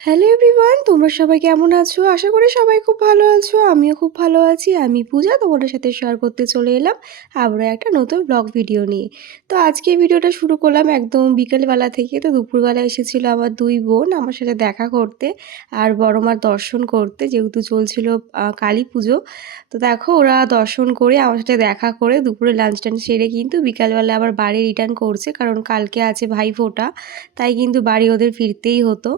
Hello everyone, তোমরা সবাই কেমন আছো? আশা করি সবাই খুব ভালো আছো। আমিও খুব ভালো আছি। আমি পূজা তোমাদের সাথে শেয়ার করতে চলে এলাম আবারও একটা নতুন ব্লগ ভিডিও নিয়ে। তো আজকে ভিডিওটা শুরু করলাম একদম বিকেলবেলা থেকে। তো দুপুরবেলা এসেছিল আমার 2 বোন আমার সাথে দেখা করতে আর বড় মার দর্শন করতে, যেহেতু চলছিল কালী পুজো। তো দেখো ওরা দর্শন করে আমার সাথে দেখা করে দুপুরে লাঞ্চ টাঞ্চ সেরে কিন্তু বিকালবেলা আবার বাড়ি রিটার্ন করছে, কারণ কালকে আছে ভাইফোঁটা, তাই কিন্তু বাড়ি ওদের ফিরতেই হতো।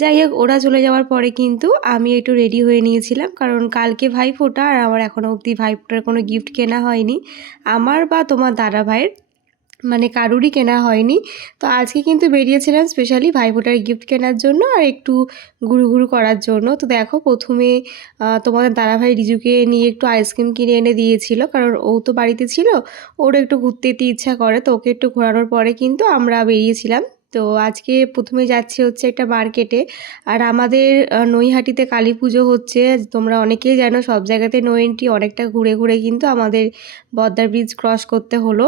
যাই হোক, ওরা চলে যাওয়ার পরে কিন্তু আমি একটু রেডি হয়ে নিয়েছিলাম, কারণ কালকে ভাইফোঁটা আর আমার এখনও অবধি ভাইফোঁটার কোনো গিফট কেনা হয়নি, আমার বা তোমার দাদা ভাইয়ের, মানে কারুরই কেনা হয়নি। তো আজকে কিন্তু বেরিয়েছিলাম স্পেশালি ভাইফোঁটার গিফট কেনার জন্য আর একটু ঘুরু ঘুরু করার জন্য। তো দেখো প্রথমে তোমাদের দাদাভাই রিজুকে নিয়ে একটু আইসক্রিম কিনে এনে দিয়েছিল, কারণ ও তো বাড়িতে ছিল, ওর একটু ঘুরতে যেতে ইচ্ছা করে, তো ওকে একটু ঘোরানোর পরে কিন্তু আমরা বেরিয়েছিলাম। তো আজকে প্রথমে যাচ্ছি হচ্ছে একটা মার্কেটে। আর আমাদের নৈহাটিতে কালী পুজো হচ্ছে, তোমরা অনেকেই জানো, সব জায়গাতে নো এন্ট্রি, অনেকটা ঘুরে ঘুরে কিন্তু আমাদের বদ্দার ব্রিজ ক্রস করতে হলো।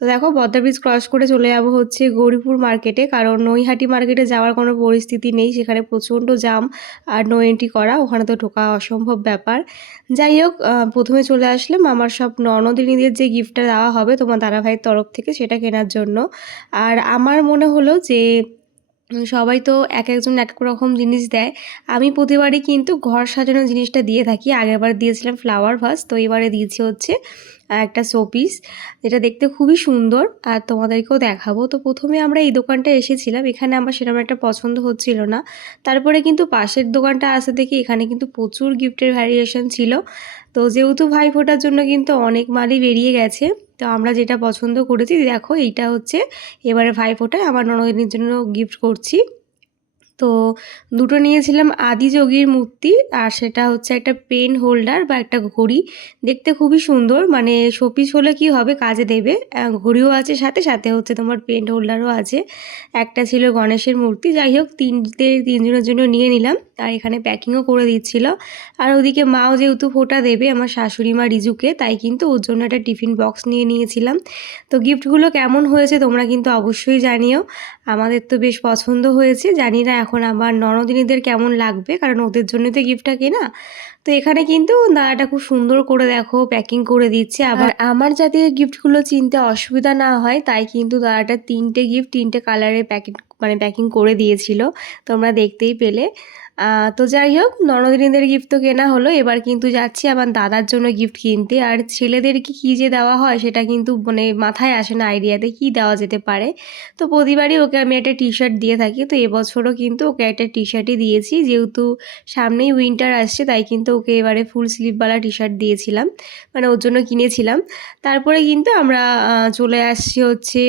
তো দেখো বদ্দার ব্রিজ ক্রস করে চলে যাবো হচ্ছে গৌরীপুর মার্কেটে, কারণ নৈহাটি মার্কেটে যাওয়ার কোনো পরিস্থিতি নেই, সেখানে প্রচণ্ড জাম আর নো এন্ট্রি করা, ওখানে তো ঢোকা অসম্ভব ব্যাপার। যাই হোক, প্রথমে চলে আসলাম আমার সব ননদিনীদের যে গিফটটা দেওয়া হবে তোমার দাদাভাইয়ের তরফ থেকে সেটা কেনার জন্য। আর আমার মনে হলো যে সবাই তো এক একজন এক এক রকম জিনিস দেয়, আমি প্রতিবারই কিন্তু ঘর সাজানোর জিনিসটা দিয়ে থাকি। আগেরবার দিয়েছিলাম ফ্লাওয়ার ভাস, তো এবারে দিয়েছি হচ্ছে একটা শোপিস, যেটা দেখতে খুবই সুন্দর আর তোমাদেরকেও দেখাবো। তো প্রথমে আমরা এই দোকানটা এসেছিলাম, এখানে আমার সেরকম একটা পছন্দ হচ্ছিল না, তারপরে কিন্তু পাশের দোকানটা আসে দেখি এখানে কিন্তু প্রচুর গিফটের ভ্যারিয়েশন ছিল। তো যেহেতু ভাইফোঁটার জন্য কিন্তু অনেক মালই বেরিয়ে গেছে, তো আমরা যেটা পছন্দ করেছি, দেখো এইটা হচ্ছে এবারে ভাইফোঁটায় আমার ননদিনীর জন্য গিফট করছি। তো দুটো নিয়েছিলাম আদিযোগীর মূর্তি, আর সেটা হচ্ছে একটা পেন হোল্ডার বা একটা ঘড়ি, দেখতে খুবই সুন্দর, মানে শোপিস হলে কি হবে, কাজে দেবে। ঘড়িও আছে সাথে সাথে হচ্ছে তোমার পেন হোল্ডারও আছে। একটা ছিল গণেশের মূর্তি। যাই হোক, তিনজনের জন্য নিয়ে নিলাম, আর এখানে প্যাকিংও করে দিচ্ছিল। আর ওদিকে মাও যেহেতু ফোঁটা দেবে আমার শাশুড়ি মা রিজুকে, তাই কিন্তু ওর জন্য একটা টিফিন বক্স নিয়ে নিয়েছিলাম। তো গিফটগুলো কেমন হয়েছে তোমরা কিন্তু অবশ্যই জানিও, আমাদের তো বেশ পছন্দ হয়েছে। জানি না এখন আমার ননদিনীদের কেমন লাগবে, কারণ ওদের জন্যই তো গিফটটা কেনা। তো এখানে কিন্তু দাদাটা খুব সুন্দর করে দেখো প্যাকিং করে দিচ্ছে, আবার আমার যাতে গিফটগুলো চিনতে অসুবিধা না হয় তাই কিন্তু দাদাটা 3টে গিফট 3টে কালারের প্যাকিং করে দিয়েছিল, তোমরা দেখতেই পেলে। তো যাই হোক, ননদিনীদের গিফট তো কেনা হলো, এবার কিন্তু যাচ্ছি আমার দাদার জন্য গিফট কিনতে। আর ছেলেদেরকে কী যে দেওয়া হয় সেটা কিন্তু মানে মাথায় আসে না আইডিয়াতে কী দেওয়া যেতে পারে। তো প্রতিবারই ওকে আমি একটা টি শার্ট দিয়ে থাকি, তো এবছরও কিন্তু ওকে একটা টি শার্টই দিয়েছি, যেহেতু সামনেই উইন্টার আসছে, তাই কিন্তু ওকে এবারে ফুল স্লিভওয়ালা টি শার্ট দিয়েছিলাম, মানে ওর জন্য কিনেছিলাম। তারপরে কিন্তু আমরা চলে আসছি হচ্ছে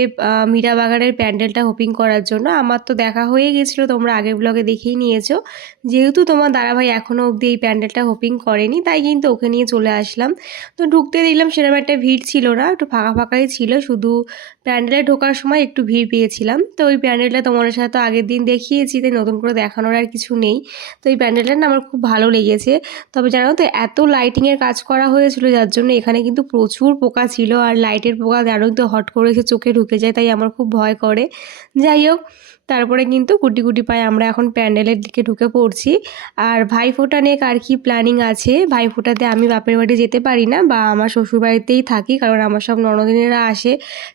মীরা বাগানের প্যান্ডেলটা হোপিং করার জন্য। আমার তো দেখা হয়ে গেছিলো, তোমরা আগের ব্লগে দেখেই নিয়েছো। যেহেতু তোমার দাদাভাই এখনও অবধি এই প্যান্ডেলটা হোপিং করেনি, তাই কিন্তু ওকে নিয়ে চলে আসলাম। তো ঢুকতে দিলাম, সেরকম একটা ভিড় ছিল না, একটু ফাঁকা ফাঁকাই ছিল, শুধু প্যান্ডেলে ঢোকার সময় একটু ভিড় পেয়েছিলাম। তো ওই প্যান্ডেলটা তোমাদের সাথে তো আগের দিন দেখিয়েছি, তাই নতুন করে দেখানোর আর কিছু নেই। তো এই প্যান্ডেলটা না আমার খুব ভালো লেগেছে। তবে জানো তো, এত লাইটিংয়ের কাজ করা হয়েছিল যার জন্য এখানে কিন্তু প্রচুর পোকা ছিল, আর লাইটের পোকা জানোই তো হট করে এসে চোখে ঢুকে যায়, তাই আমার খুব ভয় করে। যাই হোক, তারপরে কিন্তু গুটি গুটি পায়ে আমরা এখন প্যান্ডেলের দিকে ঢুকে পড়ছি। আর ভাইফোঁটা নিয়ে কার কী প্ল্যানিং আছে, ভাইফোঁটাতে আমি বাপের বাড়ি যেতে পারি না বা আমার শ্বশুরবাড়িতেই থাকি, কারণ আমার সব ননদিনীরা আসে,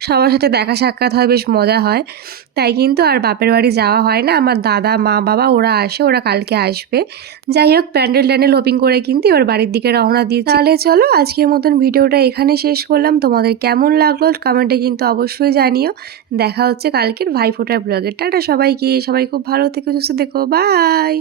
সবার সাথে দেখা সাক্ষাৎ হয়, বেশ মজা হয়, তাই কিন্তু আর বাপের বাড়ি যাওয়া হয় না। আমার দাদা মা বাবা ওরা আসে, ওরা কালকে আসবে। যাই হোক, প্যান্ডেল হোপিং করে কিন্তু এবার বাড়ির দিকে রওনা দিয়েছি। তাহলে চলো আজকের মতন ভিডিওটা এখানে শেষ করলাম, তোমাদের কেমন লাগলো কমেন্টে কিন্তু অবশ্যই জানিও। দেখা হচ্ছে কালকের ভাইফোঁটার ব্লগে। টাটা সবাইকে, সবাই খুব ভালো থেকো, সুস্থ থেকো, বাই।